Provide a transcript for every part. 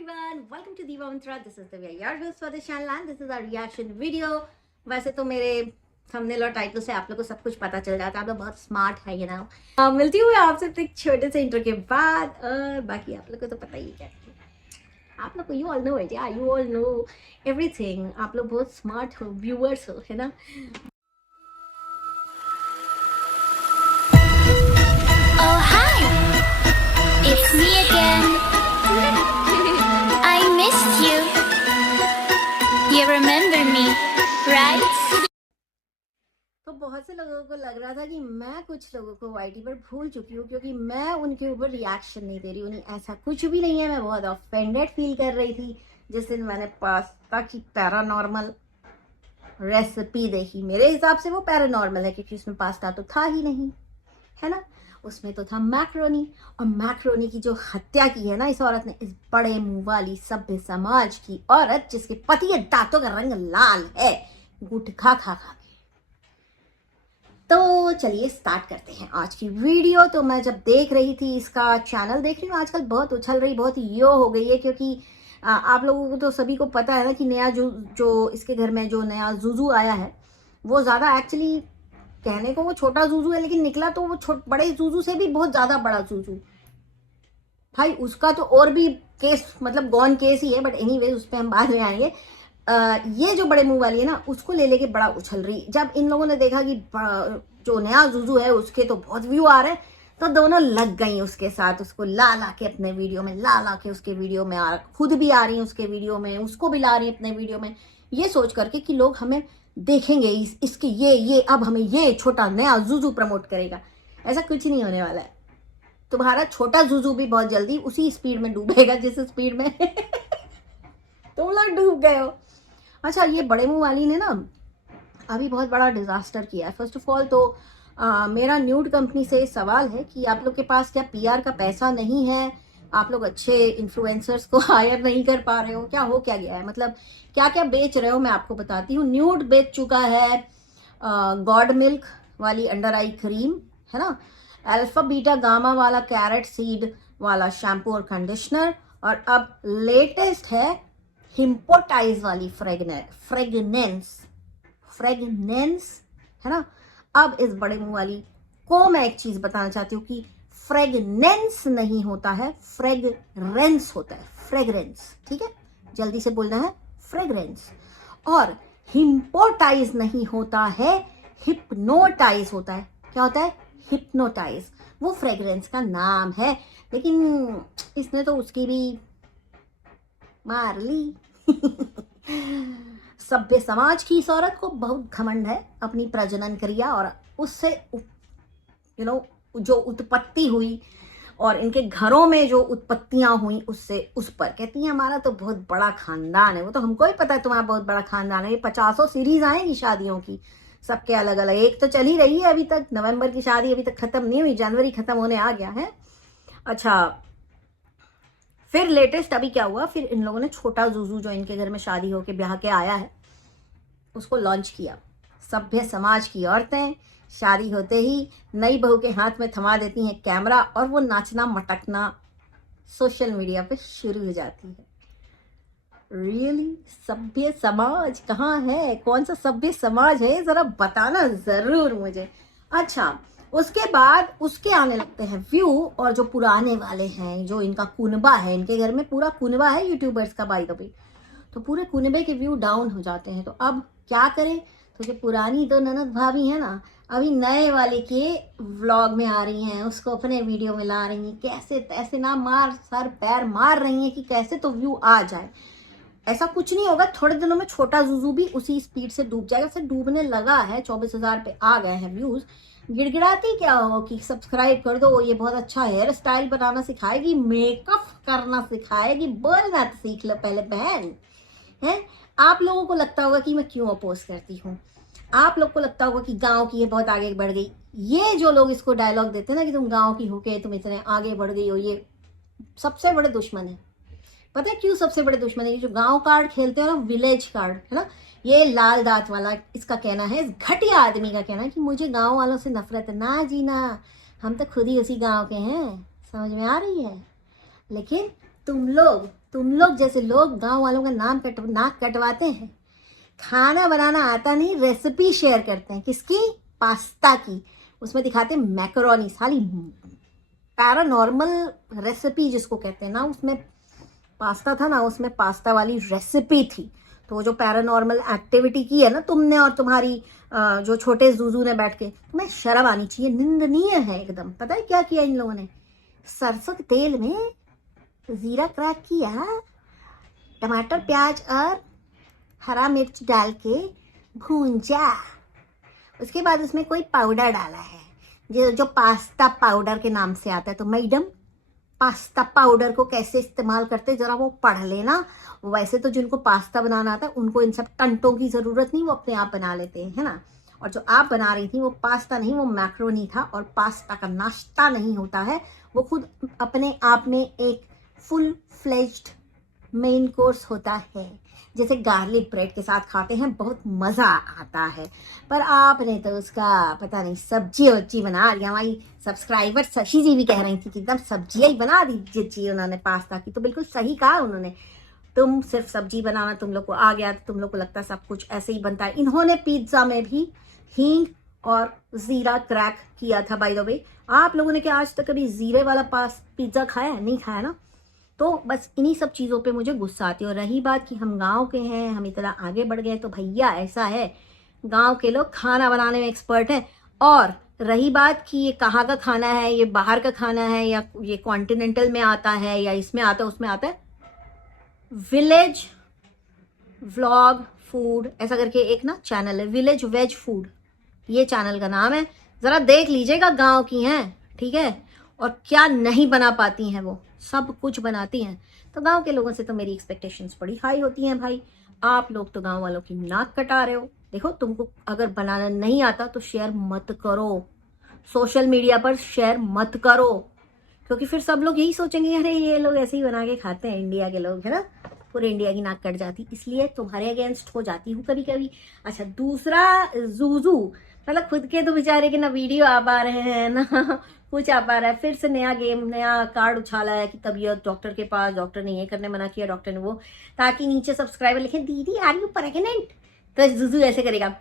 everyone, welcome to Diva Mantra. This is Divya, your host for the channel and this is our reaction video. वैसे तो मेरे thumbnail और title से आप लोगों को सब कुछ पता चल जाता है, आप लोग बहुत स्मार्ट है ये ना। मिलती हुई आपसे एक छोटे से इंट्रो के बाद और बाकी आप लोग को तो पता ही है। आप लोग को यू ऑल नो इट, या यू ऑल नो एवरीथिंग। आप लोग बहुत स्मार्ट हो, व्यूअर्स हो, है ना। Oh hi, it's me again. I missed you. You remember me, right? तो बहुत से लोगों को लग रहा था कि मैं कुछ लोगों को वाईटी पर भूल चुकी हूँ क्योंकि मैं उनके ऊपर रिएक्शन नहीं दे रही हूँ। ऐसा कुछ भी नहीं है, मैं बहुत ऑफेंडेड फील कर रही थी जिस दिन मैंने पास्ता की पैरानॉर्मल रेसिपी देखी। मेरे हिसाब से वो पैरानॉर्मल है क्योंकि उसमें पास्ता तो था ही नहीं, है ना। उसमें तो था मैक्रोनी, और मैक्रोनी की जो हत्या की है ना इस औरत ने, इस बड़े मुंह वाली सभ्य समाज की औरत जिसके पति के दांतों का रंग लाल है गुटखा खा खा के। तो चलिए स्टार्ट करते हैं आज की वीडियो। तो मैं जब देख रही थी, इसका चैनल देख रही हूँ, आजकल बहुत उछल रही, बहुत यो हो गई है क्योंकि आप लोगों को तो सभी को पता है ना कि नया जो इसके घर में जो नया जूजू आया है वो ज़्यादा, एक्चुअली कहने को वो छोटा जूजू है लेकिन निकला तो वो बड़े जूजू से भी बहुत ज़्यादा बड़ा जूजू भाई। उसका तो और भी केस, मतलब गॉन केस ही है, बट एनीवेज उस पर हम बाद में आएंगे। ये जो बड़े मुंह वाली है ना, उसको ले लेके बड़ा उछल रही। जब इन लोगों ने देखा कि जो नया जूजू है उसके तो बहुत व्यू आ रहे हैं, तो दोनों लग गई उसके साथ, उसको ला ला के अपने वीडियो में, ला ला के उसके वीडियो में खुद भी आ रही है उसके वीडियो में, उसको भी ला रही है अपने वीडियो में, ये सोच करके कि लोग हमें देखेंगे, इसके ये अब हमें ये छोटा नया जूजू प्रमोट करेगा। ऐसा कुछ नहीं होने वाला है। तुम्हारा छोटा जूजू भी बहुत जल्दी उसी स्पीड में डूबेगा जिस स्पीड में तुम लोग डूब गए हो। अच्छा, ये बड़े मुंह वाली ने ना अभी बहुत बड़ा डिजास्टर किया है। फर्स्ट ऑफ ऑल तो मेरा न्यूड कंपनी से सवाल है कि आप लोग के पास क्या पीआर का पैसा नहीं है? आप लोग अच्छे इन्फ्लुएंसर्स को हायर नहीं कर पा रहे हो? क्या हो क्या गया है? मतलब क्या क्या बेच रहे हो मैं आपको बताती हूँ। न्यूड बेच चुका है, गॉड मिल्क वाली अंडर आई क्रीम, है ना, अल्फा बीटा गामा वाला कैरेट सीड वाला शैम्पू और कंडीशनर, और अब लेटेस्ट है हिम्पोटाइज वाली फ्रेगनेंस, है ना। अब इस बड़े मुंह वाली को मैं एक चीज बताना चाहती हूँ कि फ्रेगनेंस नहीं होता है, फ्रेगरेंस होता है। फ्रेगरेंस, ठीक है, जल्दी से बोलना है, फ्रेगरेंस। और हिम्पोटाइज नहीं होता है, हिप्नोटाइज होता है। क्या होता है? हिप्नोटाइज। वो फ्रेगरेंस का नाम है, लेकिन इसने तो उसकी भी मार ली सभ्य समाज की इस औरत को बहुत घमंड है अपनी प्रजनन क्रिया और उससे जो उत्पत्ति हुई और इनके घरों में जो उत्पत्तियां हुई उससे, उस पर कहती है हमारा तो बहुत बड़ा खानदान है। वो तो हमको ही पता है तुम्हारा बहुत बड़ा खानदान है। ये 50 सीरीज आएंगी शादियों की, सबके अलग अलग। एक तो चल ही रही है अभी तक, नवंबर की शादी अभी तक खत्म नहीं हुई, जनवरी खत्म होने आ गया है। अच्छा, फिर लेटेस्ट अभी क्या हुआ, फिर इन लोगों ने छोटा जूजू जो इनके घर में शादी होके ब्याह के आया है उसको लॉन्च किया। सभ्य समाज की औरतें शादी होते ही नई बहू के हाथ में थमा देती हैं कैमरा और वो नाचना मटकना सोशल मीडिया पे शुरू हो जाती है। रियली सभ्य समाज कहाँ है? कौन सा सभ्य समाज है, जरा बताना जरूर मुझे। अच्छा, उसके बाद उसके आने लगते हैं व्यू, और जो पुराने वाले हैं, जो इनका कुनबा है, इनके घर में पूरा कुनबा है यूट्यूबर्स का बाय द वे, तो पूरे कुनबे के व्यू डाउन हो जाते हैं। तो अब क्या करें? तो जो पुरानी दो ननद भाभी है ना, अभी नए वाले के व्लॉग में आ रही हैं, उसको अपने वीडियो में ला रही हैं, कैसे तैसे ना मार सर पैर मार रही हैं कि कैसे तो व्यू आ जाए। ऐसा कुछ नहीं होगा, थोड़े दिनों में छोटा जूजू भी उसी स्पीड से डूब जाएगा। फिर डूबने लगा है, 24,000 पे आ गए हैं व्यूज। गिड़गिड़ाती क्या हो कि सब्सक्राइब कर दो, ये बहुत अच्छा हेयर स्टाइल बनाना सिखाएगी, मेकअप करना सिखाएगी, बोलना तो सीख लो पहले बहन। है, आप लोगों को लगता होगा कि मैं क्यों अपोज करती हूँ, आप लोग को लगता होगा कि गांव की ये बहुत आगे बढ़ गई। ये जो लोग इसको डायलॉग देते हैं ना कि तुम गांव की होके तुम इतने आगे बढ़ गई हो, ये सबसे बड़े दुश्मन है। पता है क्यों सबसे बड़े दुश्मन है? ये जो गांव कार्ड खेलते हो ना, विलेज कार्ड, है ना, ये लाल दांत वाला, इसका कहना है, इस घटिया आदमी का कहना है कि मुझे गांव वालों से नफरत है। ना जी ना, हम तो खुद ही उसी गांव के हैं, समझ में आ रही है। लेकिन तुम लोग तुम लोग जैसे लोग गांव वालों का नाक कटवाते हैं, खाना बनाना आता नहीं, रेसिपी शेयर करते हैं। किसकी? पास्ता की। उसमें दिखाते हैं मैकरोनी, साली पैरानॉर्मल रेसिपी जिसको कहते हैं ना, उसमें पास्ता था ना, उसमें पास्ता वाली रेसिपी थी। तो वो जो पैरानॉर्मल एक्टिविटी की है ना तुमने और तुम्हारी जो छोटे जूजू ने बैठ के, तुम्हें शर्म आनी चाहिए, निंदनीय है एकदम। पता है क्या किया इन लोगों ने? सरसों के तेल में जीरा क्रैक किया, टमाटर प्याज और हरा मिर्च डाल के भूंजा, उसके बाद उसमें कोई पाउडर डाला है जो पास्ता पाउडर के नाम से आता है। तो मैडम, पास्ता पाउडर को कैसे इस्तेमाल करते जरा वो पढ़ लेना। वैसे तो जिनको पास्ता बनाना आता है उनको इन सब टंटों की जरूरत नहीं, वो अपने आप बना लेते हैं, है ना। और जो आप बना रही थी वो पास्ता नहीं, वो मैक्रोनी था। और पास्ता का नाश्ता नहीं होता है, वो खुद अपने आप में एक फुल फ्लेज्ड मेन कोर्स होता है, जैसे गार्लिक ब्रेड के साथ खाते हैं, बहुत मज़ा आता है। पर आपने तो उसका पता नहीं सब्जी वब्जी बना दिया। हमारी सब्सक्राइबर शशि जी भी कह रही थी कि एकदम सब्जियाँ ही बना दी जी उन्होंने पास्ता की। तो बिल्कुल सही कहा उन्होंने, तुम सिर्फ सब्जी बनाना तुम लोग को आ गया, तो तुम लोग को लगता है सब कुछ ऐसे ही बनता है। इन्होंने पिज्ज़ा में भी हींग और ज़ीरा क्रैक किया था। बाय द वे, आप लोगों ने क्या आज तक कभी ज़ीरे वाला पिज्ज़ा खाया है? नहीं खाया ना। तो बस इन्हीं सब चीज़ों पे मुझे गुस्सा आती है। और रही बात कि हम गांव के हैं, हम इतना आगे बढ़ गए, तो भैया ऐसा है, गांव के लोग खाना बनाने में एक्सपर्ट हैं। और रही बात कि ये कहाँ का खाना है, ये बाहर का खाना है या ये कॉन्टिनेंटल में आता है या इसमें आता है उसमें आता है, विलेज व्लॉग फूड ऐसा करके एक ना चैनल है, विलेज वेज फूड, ये चैनल का नाम है। ज़रा देख लीजिएगा, गाँव की हैं, ठीक है। और क्या नहीं बना पाती हैं, वो सब कुछ बनाती हैं। तो गांव के लोगों से तो मेरी एक्सपेक्टेशंस बड़ी हाई होती हैं भाई। आप लोग तो गांव वालों की नाक कटा रहे हो। देखो, तुमको अगर बनाना नहीं आता तो शेयर मत करो, सोशल मीडिया पर शेयर मत करो, क्योंकि फिर सब लोग यही सोचेंगे अरे ये लोग ऐसे ही बना के खाते हैं, इंडिया के लोग, है ना। पूरे इंडिया की नाक कट जाती, इसलिए तुम्हारे अगेंस्ट हो जाती हूँ कभी कभी। अच्छा, दूसरा जूजू, मतलब खुद के तो बेचारे के ना वीडियो आ पा रहे हैं ना कुछ आ पा रहा है। फिर से नया गेम, नया कार्ड उछाला है कि तबीयत डॉक्टर के पास, डॉक्टर ने ये करने मना किया, डॉक्टर ने वो, ताकि नीचे सब्सक्राइबर लिखे दीदी आर यू प्रेग्नेंट। तो जूजू ऐसे करेगा,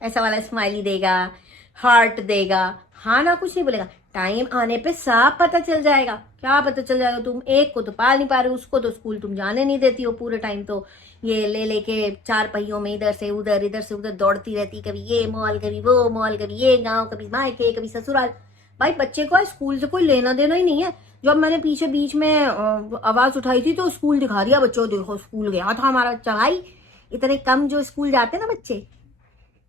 ऐसा वाला स्माइली देगा, हार्ट देगा, हाँ ना कुछ नहीं बोलेगा। टाइम आने पे साफ पता चल जाएगा। क्या पता चल जाएगा? तुम एक को तो पाल नहीं पा रहे हो, उसको तो स्कूल तुम जाने नहीं देती हो पूरे टाइम, तो ये ले लेके 4 पहियों में इधर से उधर दौड़ती रहती, कभी ये मॉल, कभी वो मॉल, कभी ये गांव, कभी मायके, कभी ससुराल। भाई बच्चे को स्कूल से कोई लेना देना ही नहीं है। जब मैंने पीछे बीच में आवाज उठाई थी तो स्कूल दिखा दिया बच्चों, देखो स्कूल गया था हमारा बच्चा। भाई इतने कम जो स्कूल जाते ना बच्चे,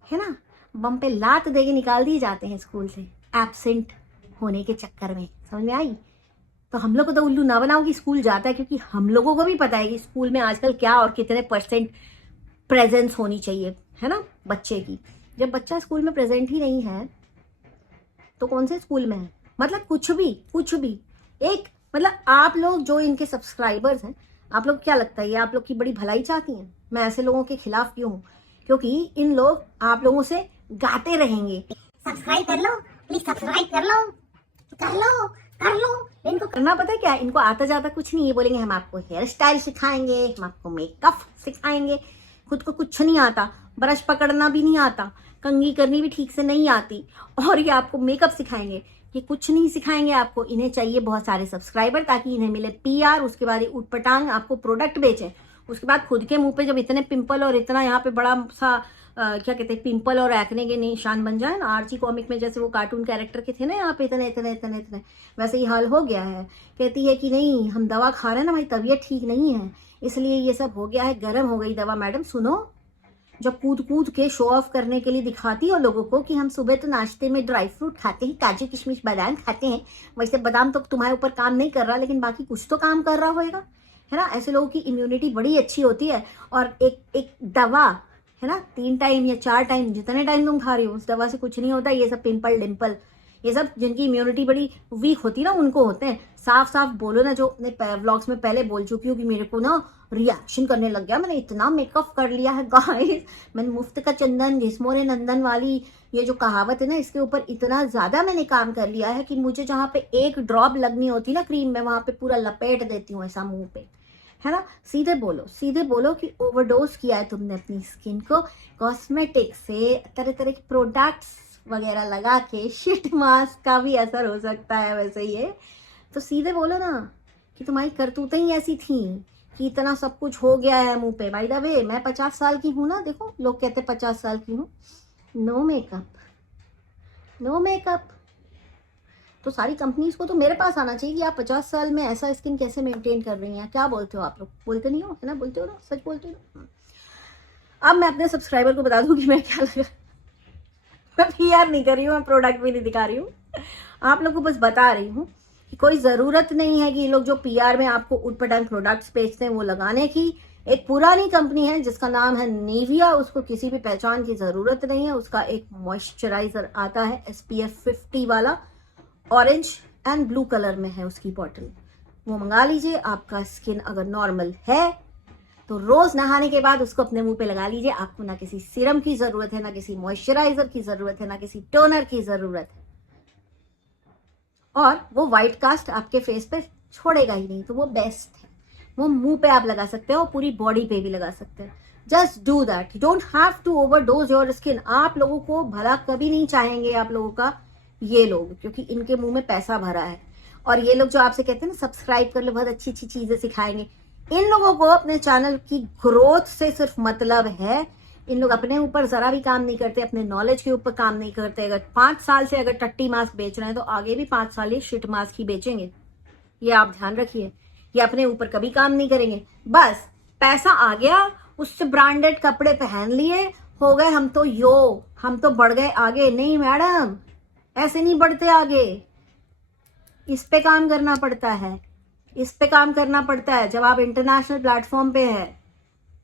है ना, बम पे लात दे के निकाल दिए जाते हैं स्कूल से एब्सेंट होने के चक्कर में। समझ में आई? तो हम लोग को तो उल्लू ना बनाओ कि स्कूल जाता है, क्योंकि हम लोगों को भी पता है कि स्कूल में आजकल क्या और कितने % प्रेजेंस होनी चाहिए, है ना, बच्चे की। जब बच्चा स्कूल में प्रेजेंट ही नहीं है तो कौन से स्कूल में है? मतलब कुछ भी एक, मतलब आप लोग जो इनके सब्सक्राइबर्स हैं, आप लोग क्या लगता है ये आप लोग की बड़ी भलाई चाहती हैं? मैं ऐसे लोगों के खिलाफ क्यों हूँ? क्योंकि इन लोग आप लोगों से गाते रहेंगे, सब्सक्राइब कर लो प्लीज, सब्सक्राइब कर लो कर लो कर लो। इनको करना पता है क्या? इनको आता जाता कुछ नहीं है। बोलेंगे हम आपको हेयर स्टाइल सिखाएंगे, हम आपको मेकअप सिखाएंगे। खुद को कुछ नहीं आता, ब्रश पकड़ना भी नहीं आता, कंघी करनी भी ठीक से नहीं आती, और ये आपको मेकअप सिखाएंगे। ये कुछ नहीं सिखाएंगे आपको। इन्हें चाहिए बहुत सारे सब्सक्राइबर ताकि इन्हें मिले PR, उसके बाद ये उटपटांग आपको प्रोडक्ट बेचें। उसके बाद खुद के मुंह पे जब इतने पिंपल और इतना यहाँ पे बड़ा सा क्या कहते हैं, पिंपल और एक्ने के निशान बन जाए ना, आर्ची कॉमिक में जैसे वो कार्टून कैरेक्टर के थे ना, यहाँ पे इतने इतने इतने इतने, वैसे ही हाल हो गया है। कहती है कि नहीं हम दवा खा रहे हैं ना भाई, तबीयत ठीक नहीं है, इसलिए ये सब हो गया है, गर्म हो गई दवा। मैडम सुनो, जब कूद कूद के शो ऑफ करने के लिए दिखाती हो लोगों को कि हम सुबह तो नाश्ते में ड्राई फ्रूट खाते हैं, काजू किशमिश बादाम खाते हैं, वैसे बादाम तो तुम्हारे ऊपर काम नहीं कर रहा, लेकिन बाकी कुछ तो काम कर रहा होगा, है ना। ऐसे लोगों की इम्यूनिटी बड़ी अच्छी होती है। और एक दवा है ना, 3 टाइम या 4 टाइम, जितने टाइम तुम खा रही हो, उस दवा से कुछ नहीं होता। ये सब पिंपल डिम्पल, ये सब जिनकी इम्यूनिटी बड़ी वीक होती है ना उनको होते हैं। साफ साफ बोलो ना, जो अपने व्लॉग्स में पहले बोल चुकी हूँ कि मेरे को ना रिएक्शन करने लग गया, मैंने इतना मेकअप कर लिया है गाइस, मैंने मुफ्त का चंदन घिसमोरे नंदन वाली ये जो कहावत है ना, इसके ऊपर इतना ज्यादा मैंने काम कर लिया है कि मुझे जहाँ पे एक ड्रॉप लगनी होती ना क्रीम में, वहां पे पूरा लपेट देती हूँ ऐसा मुंह पे, है ना। सीधे बोलो कि ओवरडोज किया है तुमने अपनी स्किन को कॉस्मेटिक से, तरह तरह के प्रोडक्ट्स वगैरह लगा के। शिट मास्क का भी असर हो सकता है वैसे ये, तो सीधे बोलो ना कि तुम्हारी करतूतें ही ऐसी थी कि इतना सब कुछ हो गया है मुंह पे। बाय द वे मैं 50 साल की हूँ ना, देखो लोग कहते 50 साल की हूँ, नो मेकअप। तो सारी कंपनीज को तो मेरे पास आना चाहिए कि आप 50 साल में ऐसा स्किन कैसे मेंटेन कर रही हैं। क्या बोलते हो आप लोग? बोलते नहीं हो, है ना? बोलते हो ना, सच बोलते हो ना। अब मैं अपने सब्सक्राइबर को बता दूं कि मैं क्या लगा, मैं PR नहीं कर रही हूँ, मैं प्रोडक्ट भी नहीं दिखा रही हूँ, आप लोग को बस बता रही हूँ कि कोई ज़रूरत नहीं है कि ये लोग जो PR में आपको उटपटांग प्रोडक्ट्स बेचते हैं वो लगाने की। एक पुरानी कंपनी है जिसका नाम है निविया, उसको किसी भी पहचान की ज़रूरत नहीं है। उसका एक मॉइस्चराइजर आता है SPF 50 वाला, ऑरेंज एंड ब्लू कलर में है उसकी बॉटल, वो मंगा लीजिए। आपका स्किन अगर नॉर्मल है तो रोज नहाने के बाद उसको अपने मुंह पे लगा लीजिए। आपको ना किसी सीरम की जरूरत है, ना किसी मॉइस्चराइजर की जरूरत है, ना किसी टोनर की जरूरत है, और वो व्हाइट कास्ट आपके फेस पे छोड़ेगा ही नहीं, तो वो बेस्ट है। वो मुंह पे आप लगा सकते हो, पूरी बॉडी पे भी लगा सकते हैं। Just do that, you don't have to overdose your skin. आप लोगों को भला कभी नहीं चाहेंगे आप लोगों का ये लोग, क्योंकि इनके मुंह में पैसा भरा है। और ये लोग जो आपसे कहते हैं ना सब्सक्राइब कर लो, बहुत अच्छी अच्छी चीजें सिखाएंगे, इन लोगों को अपने चैनल की ग्रोथ से सिर्फ मतलब है। इन लोग अपने ऊपर जरा भी काम नहीं करते, अपने नॉलेज के ऊपर काम नहीं करते। अगर 5 साल से अगर टट्टी मास्क बेच रहे हैं तो आगे भी 5 साल ये शिट मास्क ही बेचेंगे, ये आप ध्यान रखिए। ये अपने ऊपर कभी काम नहीं करेंगे, बस पैसा आ गया, उससे ब्रांडेड कपड़े पहन लिए, हो गए हम तो बढ़ गए आगे। नहीं मैडम, ऐसे नहीं बढ़ते आगे, इस पे काम करना पड़ता है, इस पे काम करना पड़ता है जब आप इंटरनेशनल प्लेटफॉर्म पे हैं।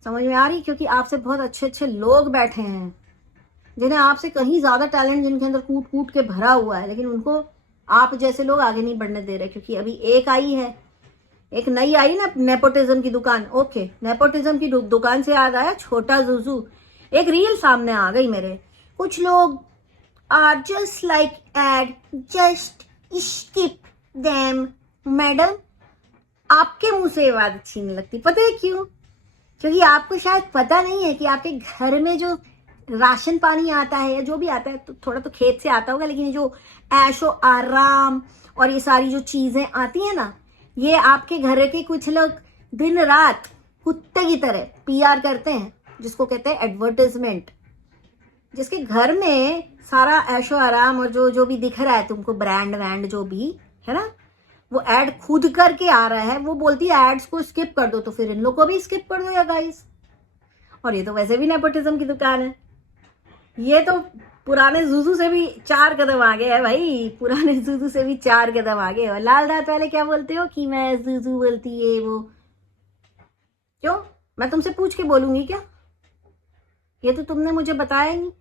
समझ में आ रही? क्योंकि आपसे बहुत अच्छे अच्छे लोग बैठे हैं जिन्हें आपसे कहीं ज्यादा टैलेंट, जिनके अंदर कूट कूट के भरा हुआ है, लेकिन उनको आप जैसे लोग आगे नहीं बढ़ने दे रहे। क्योंकि अभी एक नई आई ना नेपोटिज्म की दुकान। ओके, नेपोटिज्म की दुकान से याद आया, छोटा जुजू एक रील सामने आ गई मेरे। कुछ लोग are just like add, just skip them. Madam, आपके मुंह से ये बात अच्छी नहीं लगती, पता है क्यों? क्योंकि आपको शायद पता नहीं है कि आपके घर में जो राशन पानी आता है या जो भी आता है, तो थोड़ा तो खेत से आता होगा, लेकिन ये जो ऐशो आराम और ये सारी जो चीजें आती है ना, ये आपके घर के कुछ लोग दिन रात कुत्ते की तरह PR करते हैं, जिसको कहते हैं एडवर्टाइजमेंट। जिसके घर में सारा ऐशो आराम और जो भी दिख रहा है तुमको, ब्रांड वैंड जो भी है ना, वो एड खुद करके आ रहा है। वो बोलती है एड्स को स्किप कर दो, तो फिर इन लोग को भी स्किप कर दो या गाइस। और ये तो वैसे भी नेपोटिज्म की दुकान है, ये तो पुराने जुजू से भी 4 कदम आगे है भाई, पुराने जुजू से भी 4 कदम आगे। और लाल दांत वाले क्या बोलते हो कि मैं जुजू बोलती है वो, क्यों? मैं तुमसे पूछ के बोलूंगी क्या? ये तो तुमने मुझे बताया ही नहीं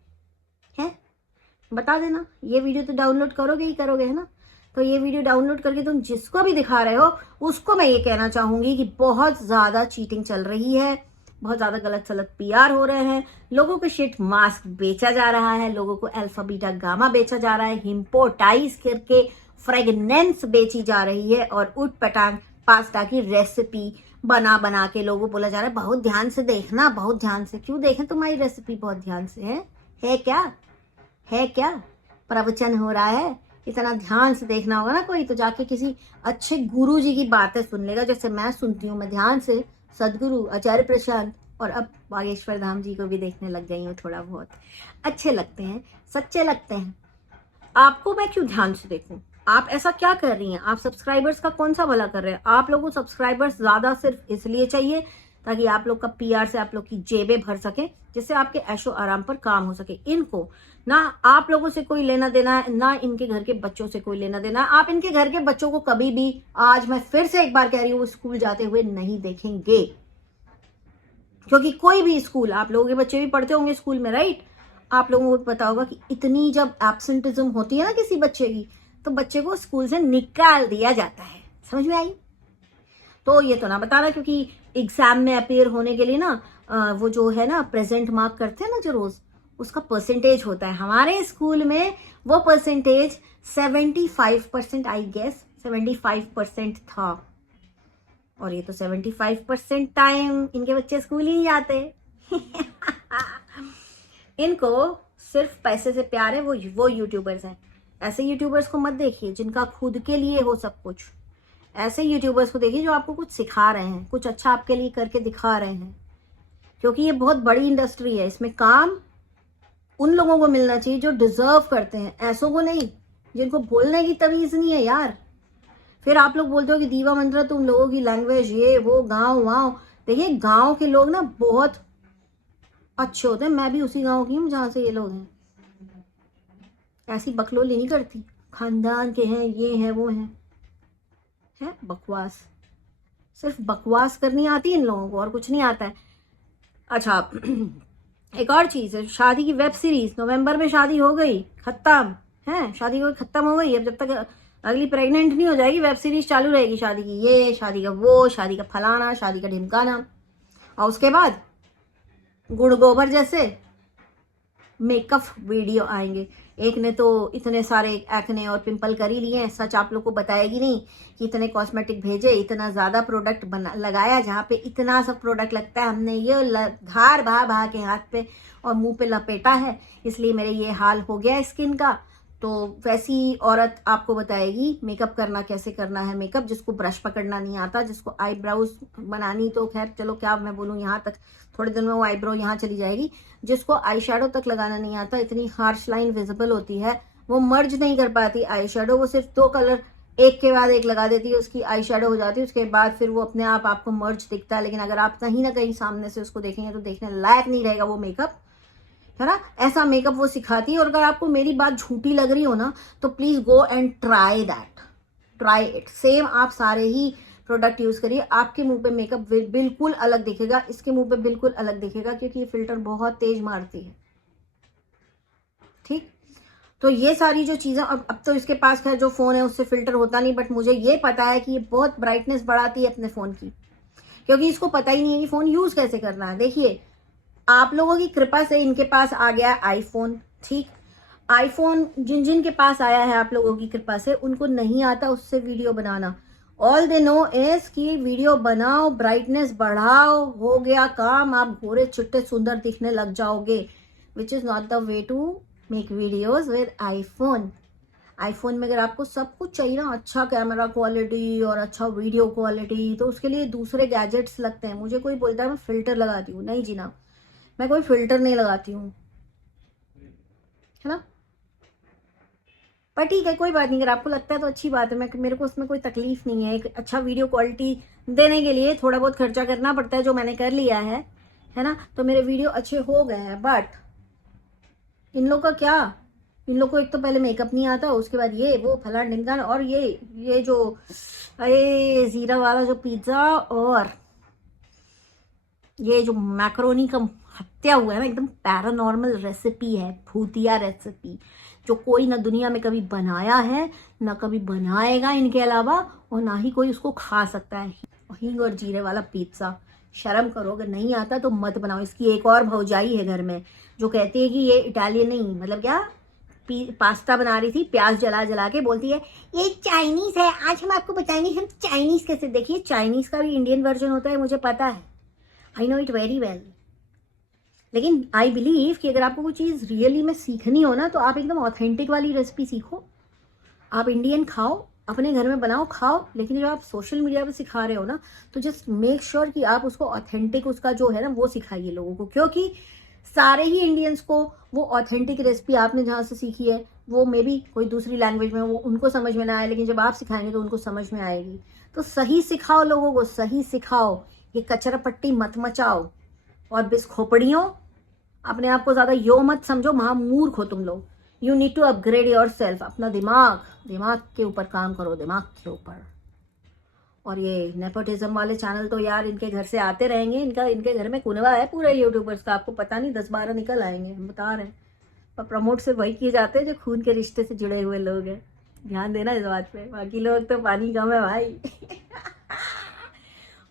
है। बता देना, ये वीडियो तो डाउनलोड करोगे ही करोगे, है ना? तो ये वीडियो डाउनलोड करके तुम जिसको भी दिखा रहे हो उसको मैं ये कहना चाहूंगी कि बहुत ज्यादा चीटिंग चल रही है, बहुत ज्यादा गलत सलत PR हो रहे हैं, लोगों को शिट मास्क बेचा जा रहा है, लोगों को अल्फा बीटा गामा बेचा जा रहा है, इम्पोर्टाइज करके फ्रेगनेंस बेची जा रही है, और उट पटांग पास्ता की रेसिपी बना बना के लोगों को बोला जा रहा है बहुत ध्यान से देखना, बहुत ध्यान से। क्यों देखें तुम्हारी रेसिपी बहुत ध्यान से? है क्या प्रवचन हो रहा है? इतना ध्यान से देखना होगा ना कोई, तो जाके किसी अच्छे गुरु जी की बातें सुन लेगा, जैसे मैं सुनती हूँ। मैं ध्यान से सदगुरु आचार्य प्रशांत और अब बागेश्वर धाम जी को भी देखने लग गई हूँ। थोड़ा बहुत अच्छे लगते हैं, सच्चे लगते हैं। आपको मैं क्यों ध्यान से देखूं? आप ऐसा क्या कर रही हैं? आप सब्सक्राइबर्स का कौन सा भला कर रहे हैं? आप लोगों को सब्सक्राइबर्स ज्यादा सिर्फ इसलिए चाहिए ताकि आप लोग का PR से आप लोग की जेबें भर सके, जिससे आपके ऐशो आराम पर काम हो सके। इनको ना आप लोगों से कोई लेना देना है, ना इनके घर के बच्चों से कोई लेना देना है। आप इनके घर के बच्चों को कभी भी, आज मैं फिर से एक बार कह रही हूँ, स्कूल जाते हुए नहीं देखेंगे। क्योंकि कोई भी स्कूल, आप लोगों के बच्चे भी पढ़ते होंगे स्कूल में, राइट? आप लोगों को भी पता होगा कि इतनी जब एब्सेंटिज्म होती है ना किसी बच्चे की, तो बच्चे को स्कूल से निकाल दिया जाता है। समझ में आई? तो ये तो ना बताना, क्योंकि एग्जाम में अपीयर होने के लिए ना वो जो है ना प्रेजेंट मार्क करते हैं ना जो रोज, उसका परसेंटेज होता है। हमारे स्कूल में वो परसेंटेज 75%, आई गेस 75% था। और ये तो 75% टाइम इनके बच्चे स्कूल ही नहीं जाते। इनको सिर्फ पैसे से प्यार है, वो यूट्यूबर्स हैं। ऐसे यूट्यूबर्स को मत देखिए जिनका खुद के लिए हो सब कुछ। ऐसे यूट्यूबर्स को देखिए जो आपको कुछ सिखा रहे हैं, कुछ अच्छा आपके लिए करके दिखा रहे हैं, क्योंकि ये बहुत बड़ी इंडस्ट्री है। इसमें काम उन लोगों को मिलना चाहिए जो डिजर्व करते हैं, ऐसों को नहीं जिनको बोलने की तमीज नहीं है यार। फिर आप लोग बोलते हो कि दीवा मंत्रा तुम लोगों की लैंग्वेज ये वो गांव वाँव। देखिए गांव के लोग ना बहुत अच्छे होते हैं। मैं भी उसी गांव की हूँ जहां से ये लोग हैं। ऐसी बकलोली नहीं करती, खानदान के हैं, ये हैं वो हैं। है बकवास, सिर्फ बकवास करनी आती है इन लोगों को, और कुछ नहीं आता है। अच्छा एक और चीज है, शादी की वेब सीरीज। नवंबर में शादी हो गई खत्म है, शादी हो गई खत्म हो गई। अब जब तक अगली प्रेग्नेंट नहीं हो जाएगी वेब सीरीज चालू रहेगी। शादी की ये, शादी का वो, शादी का फलाना, शादी का ढिमकाना। और उसके बाद गुड़ गोबर जैसे मेकअप वीडियो आएंगे। एक ने तो इतने सारे एक्ने और पिंपल कर ही लिए हैं, सच आप लोग को बताएगी नहीं कि इतने कॉस्मेटिक भेजे, इतना ज्यादा प्रोडक्ट लगाया, जहाँ पे इतना सब प्रोडक्ट लगता है हमने ये धार बहा के हाथ पे और मुंह पे लपेटा है, इसलिए मेरे ये हाल हो गया स्किन का। तो वैसी औरत आपको बताएगी मेकअप करना कैसे करना है। मेकअप जिसको ब्रश पकड़ना नहीं आता, जिसको आईब्राउज बनानी, तो खैर चलो क्या मैं बोलूँ, यहाँ तक थोड़े दिन में वो आईब्रो यहाँ चली जाएगी। जिसको आई शेडो तक लगाना नहीं आता, इतनी हार्श लाइन विजिबल होती है, वो मर्ज नहीं कर पाती आई शेडो, वो सिर्फ 2 कलर एक के बाद एक लगा देती है, उसकी आई शेडो हो जाती है। उसके बाद फिर वो अपने आप आपको मर्ज दिखता है, लेकिन अगर आप कहीं ना कहीं सामने से उसको देखेंगे तो देखने लायक नहीं रहेगा वो मेकअप, है ना। ऐसा मेकअप वो सिखाती है। और अगर आपको मेरी बात झूठी लग रही हो ना, तो please go and try that, try it. Same आप सारे ही प्रोडक्ट यूज करिए, आपके मुंह पे मेकअप बिल्कुल अलग दिखेगा, इसके मुंह पे बिल्कुल अलग दिखेगा, क्योंकि ये फिल्टर बहुत तेज मारती है। ठीक, तो ये सारी जो चीजें, अब तो इसके पास खैर जो फोन है उससे फिल्टर होता नहीं, बट मुझे ये पता है कि ये बहुत ब्राइटनेस बढ़ाती है अपने फोन की, क्योंकि इसको पता ही नहीं है कि फोन यूज कैसे करना है। देखिए आप लोगों की कृपा से इनके पास आ गया है आईफोन। ठीक, आईफोन जिन जिन के पास आया है आप लोगों की कृपा से, उनको नहीं आता उससे video banana. All they know is कि वीडियो बनाओ, ब्राइटनेस बढ़ाओ, हो गया काम, आप गोरे चिट्टे सुंदर दिखने लग जाओगे, which is not the way to make videos with iPhone. IPhone में अगर आपको सब कुछ चाहिए ना, अच्छा कैमरा क्वालिटी और अच्छा वीडियो क्वालिटी, तो उसके लिए दूसरे गैजेट्स लगते हैं। मुझे कोई बोलता है मैं फिल्टर लगाती हूँ, नहीं जीना, मैं कोई फिल्टर नहीं लगाती हूँ, है ना। पर ठीक है, कोई बात नहीं, अगर आपको लगता है तो अच्छी बात है। मेरे को उसमें कोई तकलीफ नहीं है। एक अच्छा वीडियो क्वालिटी देने के लिए थोड़ा बहुत खर्चा करना पड़ता है, जो मैंने कर लिया है ना। तो मेरे वीडियो अच्छे हो गए हैं। बट इन लोग का क्या, इन लोग को एक तो पहले मेकअप नहीं आता, उसके बाद ये वो फलान ढिमकान, और ये जो अरे जीरा वाला जो पिज्जा और ये जो मैक्रोनी का हत्या हुआ है ना, एकदम पैरानॉर्मल रेसिपी है, भूतिया रेसिपी, जो कोई ना दुनिया में कभी बनाया है ना कभी बनाएगा इनके अलावा, और ना ही कोई उसको खा सकता है। हींग और जीरे वाला पिज्जा, शर्म करो, अगर नहीं आता तो मत बनाओ। इसकी एक और भौजाई है घर में जो कहती है कि ये इटालियन नहीं, मतलब क्या, पास्ता बना रही थी, प्याज जला जला के बोलती है ये चाइनीज है, आज हम आपको बताएंगे हम चाइनीज कैसे। देखिए चाइनीज का भी इंडियन वर्जन होता है, मुझे पता है, I know it very well. लेकिन आई बिलीव कि अगर आपको कोई चीज़ रियली में सीखनी हो ना, तो आप एकदम ऑथेंटिक वाली रेसिपी सीखो। आप इंडियन खाओ, अपने घर में बनाओ खाओ, लेकिन जब आप सोशल मीडिया पे सिखा रहे हो ना, तो जस्ट मेक श्योर कि आप उसको ऑथेंटिक, उसका जो है ना वो सिखाइए लोगों को। क्योंकि सारे ही इंडियंस को वो ऑथेंटिक रेसिपी आपने जहाँ से सीखी है, वो मे बी कोई दूसरी लैंग्वेज में वो उनको समझ में ना आए, लेकिन जब आप सिखाएंगे तो उनको समझ में आएगी। तो सही सिखाओ लोगों को, सही सिखाओ, ये कचरा पट्टी मत मचाओ। और बिस खोपड़ियों, अपने आप को ज्यादा यो मत समझो, महामूर्ख हो तुम लोग। You need to upgrade yourself. अपना दिमाग के ऊपर काम करो, दिमाग के ऊपर। और ये नेपोटिज्म वाले चैनल तो यार इनके घर से आते रहेंगे, इनके घर में कुनवा है पूरे यूट्यूबर्स का, आपको पता नहीं 10-12 निकल आएंगे, हम बता रहे हैं। प्रमोट सिर्फ वही किए जाते हैं जो खून के रिश्ते से जुड़े हुए लोग हैं। ध्यान देना इस बात पे, बाकी लोग तो पानी कम है भाई।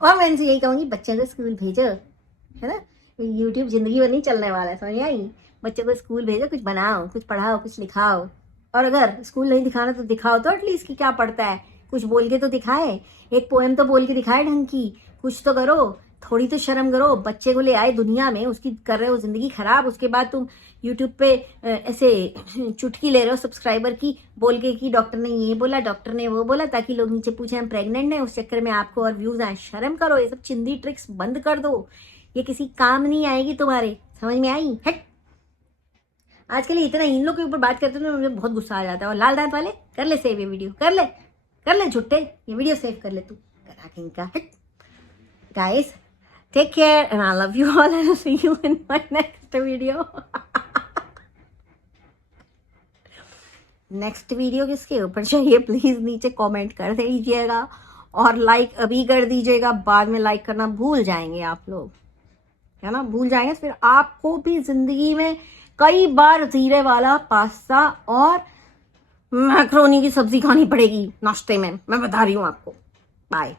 और मैं इनसे यही कहूँगी, बच्चे को स्कूल भेजो, है ना। यूट्यूब जिंदगी भर नहीं चलने वाला है, समझ आई। बच्चे को स्कूल भेजो, कुछ बनाओ, कुछ पढ़ाओ, कुछ लिखाओ। और अगर स्कूल नहीं दिखाना तो दिखाओ तो एटलीस्ट कि क्या पढ़ता है, कुछ बोल के तो दिखाए, एक पोएम तो बोल के दिखाए ढंग की, कुछ तो करो, थोड़ी तो शर्म करो। बच्चे को ले आए दुनिया में, उसकी कर रहे हो जिंदगी खराब, उसके बाद तुम यूट्यूब पे ऐसे चुटकी ले रहे हो सब्सक्राइबर की, बोल के कि डॉक्टर ने ये बोला, डॉक्टर ने वो बोला, ताकि लोग नीचे पूछे हम प्रेग्नेंट हैं, उस चक्कर में आपको और व्यूज आए। शर्म करो, ये सब चिंदी ट्रिक्स बंद कर दो, ये किसी काम नहीं आएगी तुम्हारे, समझ में आई। हट, आज के लिए इतना इन लोग के ऊपर बात करते तो मुझे बहुत गुस्सा आ जाता है। और लाल दांत वाले कर ले सेव ये वीडियो, कर ले झुट्टे, ये वीडियो सेव कर ले तू, करा कहीं का। हट guys, take care and I love you all and I'll see you in my next video. Next video किसके ऊपर चाहिए प्लीज नीचे कमेंट कर दीजिएगा, और लाइक अभी कर दीजिएगा, बाद में लाइक करना भूल जाएंगे आप लोग, है ना, भूल जाएंगे। फिर आपको भी जिंदगी में कई बार जीरे वाला पास्ता और मैक्रोनी की सब्जी खानी पड़ेगी नाश्ते में, मैं बता रही हूँ आपको। बाय।